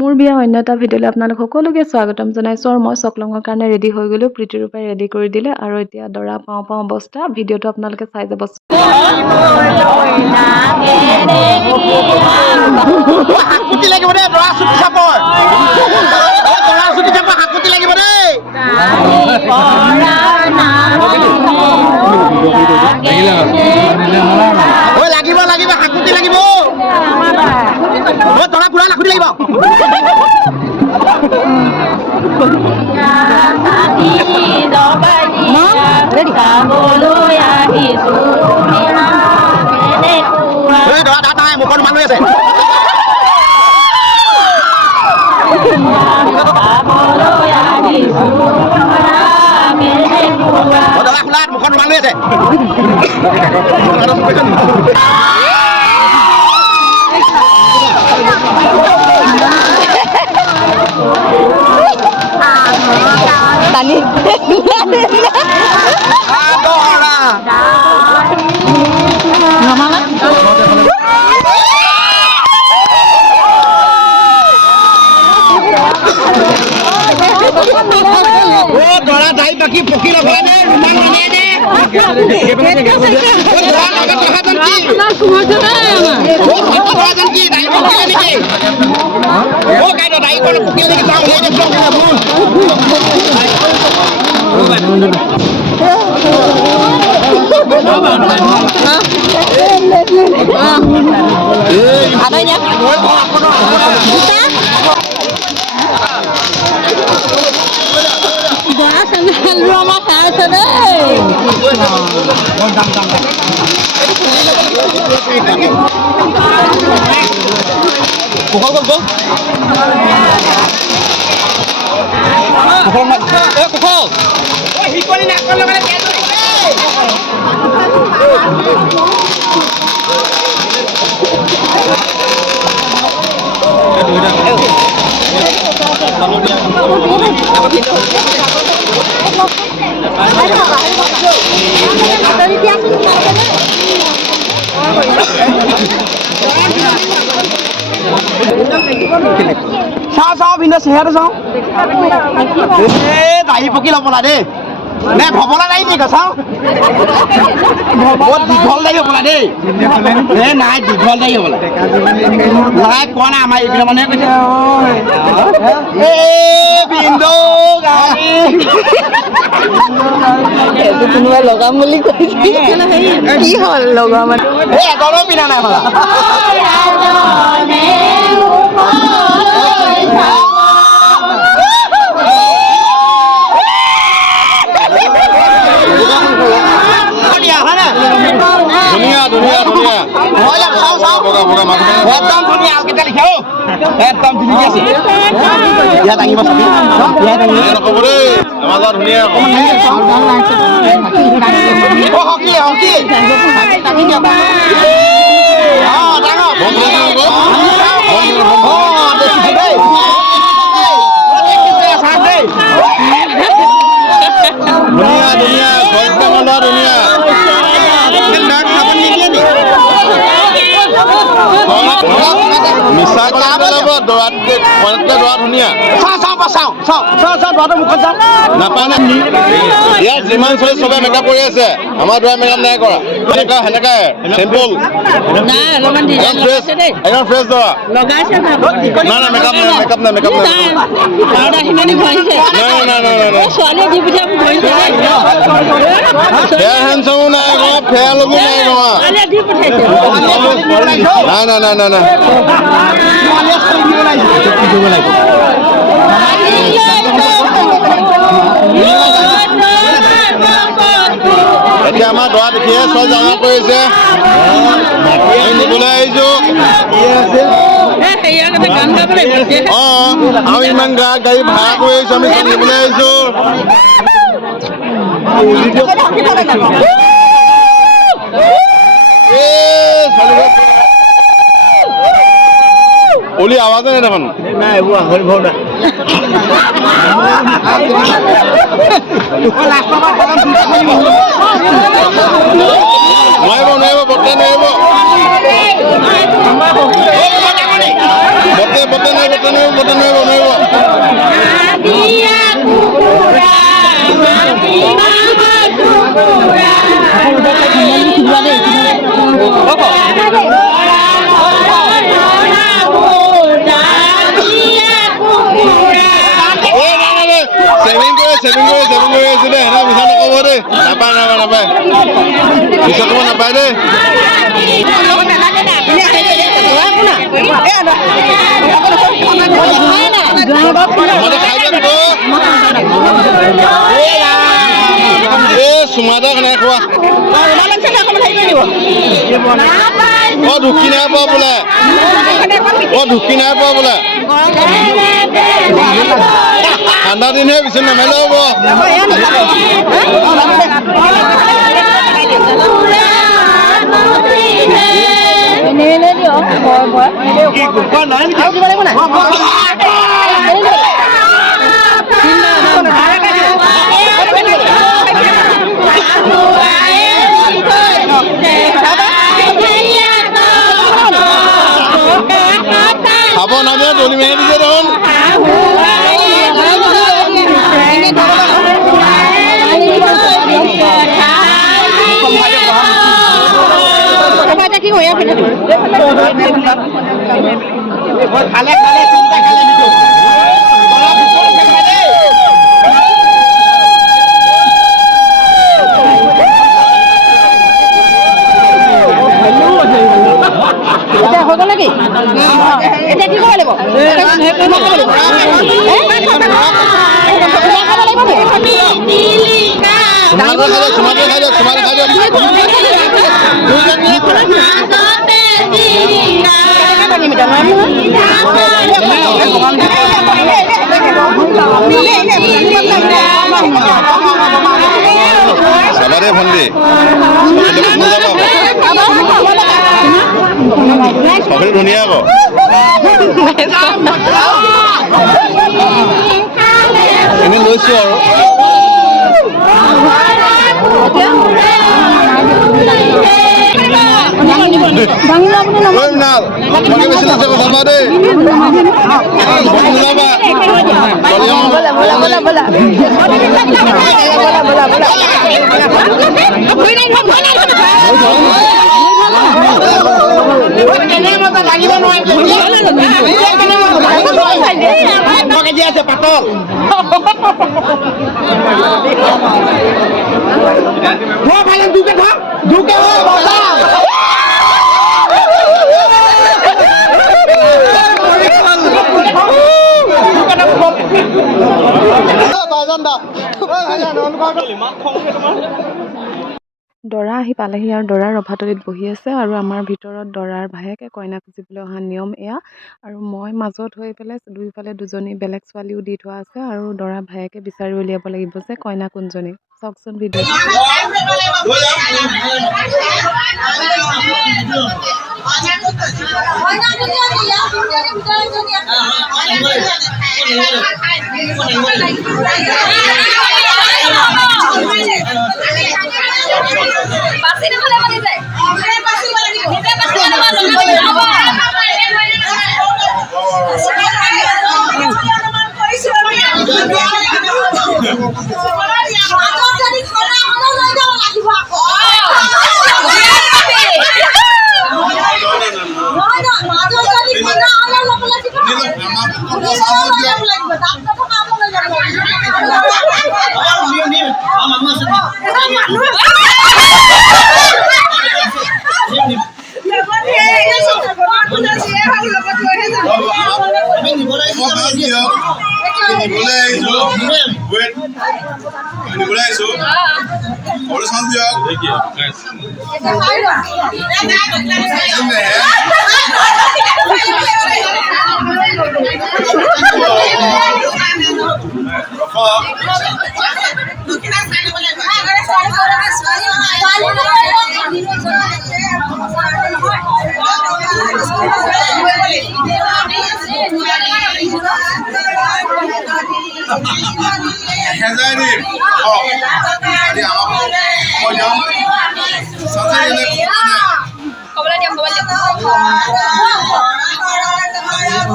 মোৰ বিয়া অন্য এটা ভিডিঅ'লৈ আপোনালোক সকলোকে স্বাগতম জনাইছো আৰু মই চকলঙৰ কাৰণে ৰেডি হৈ গ'লো প্ৰীতিৰূপে ৰেডি কৰি দিলে আৰু এতিয়া দৰা পাওঁ পাওঁ অৱস্থা ভিডিঅ'টো আপোনালোকে চাই যাব হাকুতি লাগিব দে দৰা চুটি চাপৰ দৰা চুটি চাপৰ হাকুতি লাগিব দে ঐ লাগিব লাগিব হাকুতি লাগিব ঐ দৰা পুৰা হাকুতি লাগিব দৰা দাঁত নাই মুখত মানুহ আছে দৰা খোলাত মুখত মানুহ আছে Tani. দৰা যাই বাকি পকি লগাই দে ৰুমাল আনে দে চাওঁ ভিন্ন চেহেৰা চাওঁ দাহি পকি ল'ব না দেই নে ভবলা নাই নেকি চাওঁ বহুত দীঘল দাহি হ'বলা দেই নাই দীঘল দাহি হ'বলা নাই কোৱা নাই আমাৰ এইবিলাক মানুহে কৈছে কোনোবাই লগাম বুলি কৈছে কি হ'ল লগোৱা মানে এজনো পিন্ধা নাই হ'লা একদম ধুনীয়া আলকেইটা লিখা একদম ধুনীয়া আছে ইয়াত দাঙিব চাবি ইয়াত দাঙিব হকি হকি ইয়াত যিমান চলি চবে মেকআপ কৰি আছে আমাৰ দৰা মেকআপ নাই কৰা সেনেকাই চিম্পল একদম ফ্ৰেছ দৰা নাই নাই মেকআপ নাই মেকআপ নাই মেকআপ নাই ফেয়াৰ হেণ্ডচামো নাই ফেয়াৰ লগো নাই নাই নাই নাই নাই এতিয়া আমাৰ দৰা দেখিয়ে চব জানা কৰিছে নিবলৈ আহিছো আমি ইমান গাড়ী ভাড়া কৰি আহিছো আমি চব নিবলৈ আহিছো ওলি আৱাজ নাই দেখোন নাই এইবোৰ আঙুলি ভৰ নাই নোৱাৰিব নোৱাৰিব বৰ্তমান নোৱাৰিব বতে চেভিং কৰি আছে দে সেনা মিছা নক'ব দেই নাপায় মিছা ক'ব নাপায় দেই চুমাদা কেনেকৈ খোৱা ঢুকি নাই পোৱা বোলে ঠাণ্ডা দিনহে পিছত নামাৰিলে হ'ব খাব নাযায় দলি মাৰি দিছে দেখোন চাবাৰে ভণ্টি চকৰি ধুনীয়া আকৌ এনেই লৈছো আৰু পাতল দৰা আহি পালেহি আৰু দৰাৰ ৰভাতলিত বহি আছে আৰু আমাৰ ভিতৰত দৰাৰ ভায়েকে কইনা খুজিবলৈ অহা নিয়ম এয়া আৰু মই মাজত হৈ পেলাই দুইফালে দুজনী বেলেগ ছোৱালীও দি থোৱা আছে আৰু দৰা ভায়েকে বিচাৰি উলিয়াব লাগিব যে কইনা কোনজনী চাওকচোন ভিডিঅ'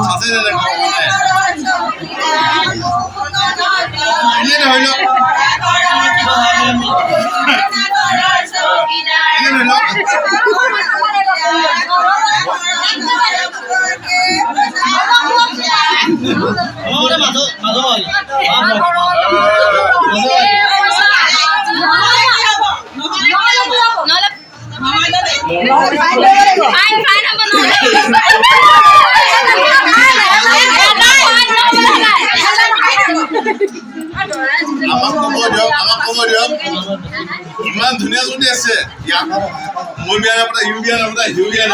사진을 내가 보내. 이해는 하려. 이해는 하려. আমাক কব দিয়ক ইমান ধুনীয়া চলি আছে ইয়াক মই বিয়া নাপাতা ইউ বিয়া নাপাতা হিউ বিয়া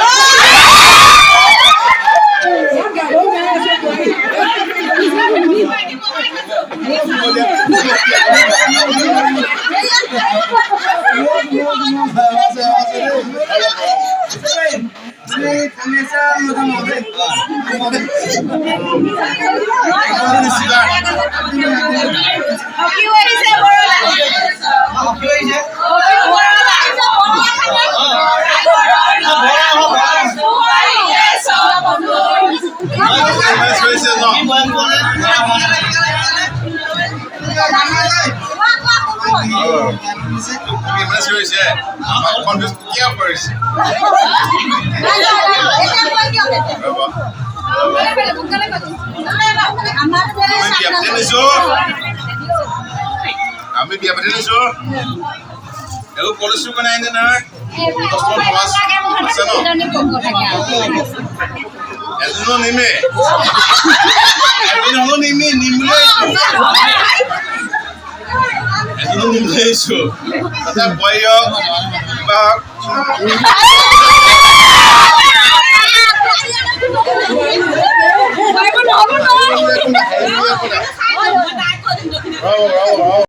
আমি বিয়া পাতি লৈছো এইবোৰ পলিচি বনাই নে নহয় এজনো নিমে এজনো নিমে নিমলে এজনো নিমলে আহিছো তাতে বয়স কিবা